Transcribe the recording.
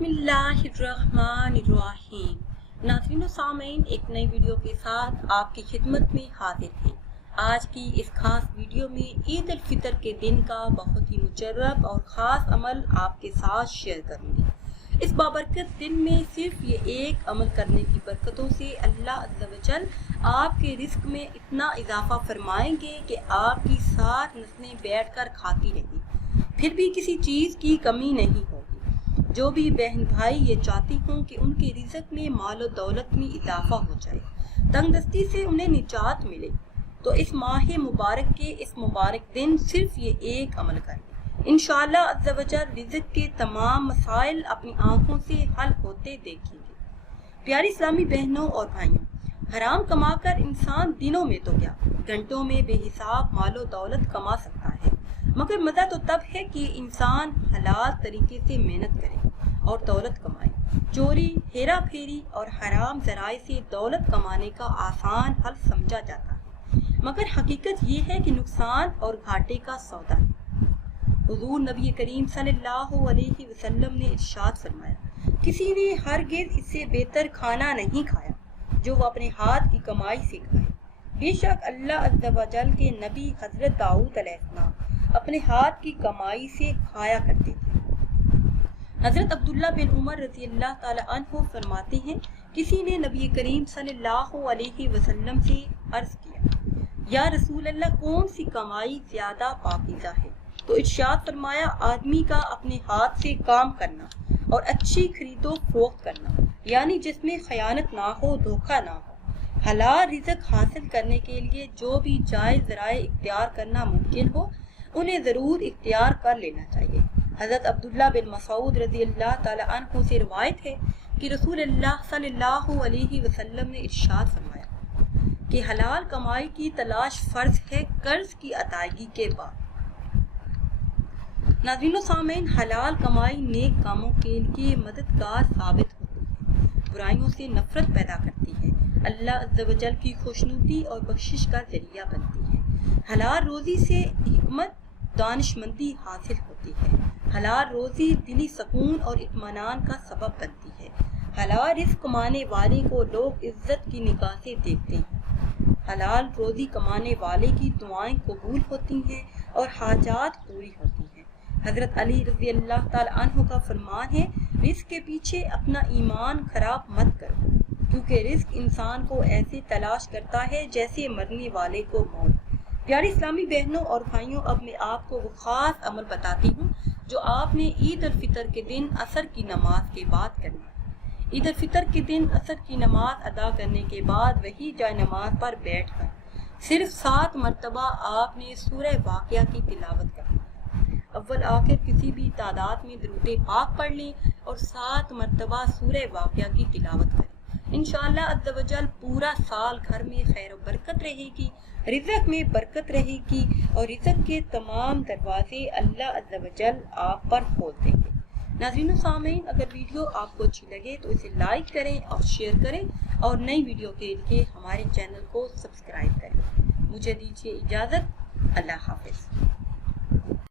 बिस्मिल्लाहिर्रहमानिर्रहीम। नाज़रीन व सामीन, एक नई वीडियो के साथ आपकी खिदमत में हाजिर है। आज की इस खास वीडियो में ईद उल फितर के दिन का बहुत ही मुजर्रब और ख़ास अमल आपके साथ शेयर करूंगी। इस बाबरकत दिन में सिर्फ ये एक अमल करने की बरकतों से अल्लाह अज़्ज़ा व जल आपके रिस्क में इतना इजाफा फरमाएंगे कि आपकी सारी नस्लें बैठकर खाती रहेंगी, फिर भी किसी चीज़ की कमी नहीं होगी। जो भी बहन भाई ये चाहती हूँ कि उनके रिज़्क में मालो दौलत में इजाफा हो जाए, तंगदस्ती से उन्हें निजात मिले, तो इस माह मुबारक के इस मुबारक दिन सिर्फ ये एक अमल कर लें। इंशाअल्लाह अज़्ज़ा व जल रिज़्क के तमाम मसाइल अपनी आंखों से हल होते देखेंगे। प्यारी इस्लामी बहनों और भाइयों, हराम कमाकर इंसान दिनों में तो क्या घंटों में बेहिसाब मालो दौलत कमा सकता है, मगर मज़ा तो तब है कि इंसान हलाल तरीके से मेहनत करे और दौलत कमाए। चोरी, हेरा फेरी और हराम ज़राए से दौलत कमाने का आसान हल समझा जाता है, मगर हकीकत ये है कि नुकसान और घाटे का सौदा है। हुज़ूर नबी करीम सल्लल्लाहु अलैहि वसल्लम ने इरशाद फरमाया, किसी ने हरगिज़ इससे बेहतर खाना नहीं खाया जो वो अपने हाथ की कमाई से खाए। बेशक अल्लाह अज़्ज़ा व जल के नबी हज़रत दाऊद अलैहिस्सलाम अपने हाथ की कमाई से खाया करते थे। हज़रत अब्दुल्ला बिन उमर रज़ी अल्लाह ताला अन्हु फरमाते हैं, किसी ने नबी करीम सल्लल्लाहु अलैहि वसल्लम से अर्ज़ किया, या रसूल अल्लाह, कौन सी कमाई ज़्यादा पाकीज़ा है? तो इरशाद फरमाया, आदमी का अपने हाथ से काम करना और अच्छी खरीदो फरोख्त करना, यानी जिसमें खयानत ना हो, धोखा ना हो। हलाल रिज़्क हासिल करने के लिए जो भी जायज़ ज़राए इख्तियार करना मुमकिन हो, उन्हें ज़रूर इख्तियार कर लेना चाहिए। हज़रत अब्दुल्ला बिन मसूद रज़ी अल्लाह ताला अन्हु से रिवायत है कि रसूल अल्लाह सल्लल्लाहु अलैहि वसल्लम ने इरशाद फरमाया कि हलाल कमाई की तलाश फ़र्ज़ है कर्ज़ की अदायगी के बाद। नाज़रीन व सामीन, हलाल कमाई नेक कामों के लिए मददगार साबित होती है, बुराइयों से नफ़रत पैदा करती है, अल्लाह अज़्ज़ा व जल की खुशनुदी और बख्शिश का ज़रिया बनती है। हलाल रोज़ी से हिकमत, दानिशमंदी हासिल होती है। हलाल रोज़ी दिली सुकून और इत्मीनान का सबब बनती है। हलाल रिज़्क कमाने वाले को लोग इज्जत की निगाह से देखते हैं। हलाल रोज़ी कमाने वाले की दुआएं कबूल होती हैं और हाजात पूरी होती हैं। हज़रत अली रज़ी अल्लाह ताला अन्हु का फरमान है, रिज़्क के पीछे अपना ईमान खराब मत करो, क्योंकि रिज़्क इंसान को ऐसे तलाश करता है जैसे मरने वाले को मौत। प्यारी इस्लामी बहनों और भाइयों, अब मैं आपको वो ख़ास अमल बताती हूँ जो आपने ईद उल फितर के दिन असर की नमाज के बाद करना है। ईद उल फितर के दिन असर की नमाज अदा करने के बाद वही जाए नमाज पर बैठकर सिर्फ 7 मरतबा आपने सूरह वाक़िया की तिलावत करनी है। अव्वल आखिर किसी भी तादाद में दुरूद पाक पढ़ लें और 7 मरतबा सूरह वाक़िया की तिलावत करें। इंशाअल्लाह अज़्ज़ा व जल पूरा साल घर में खैर और बरकत रहेगी, रिज़्क में बरकत रहेगी और रिज़्क के तमाम दरवाजे अल्लाह अज़्ज़ा व जल आप पर खोल देंगे। नाज़रीन व सामीन, अगर वीडियो आपको अच्छी लगे तो इसे लाइक करें और शेयर करें और नई वीडियो के लिए हमारे चैनल को सब्सक्राइब करें। मुझे दीजिए इजाज़त। अल्लाह हाफ़िज़।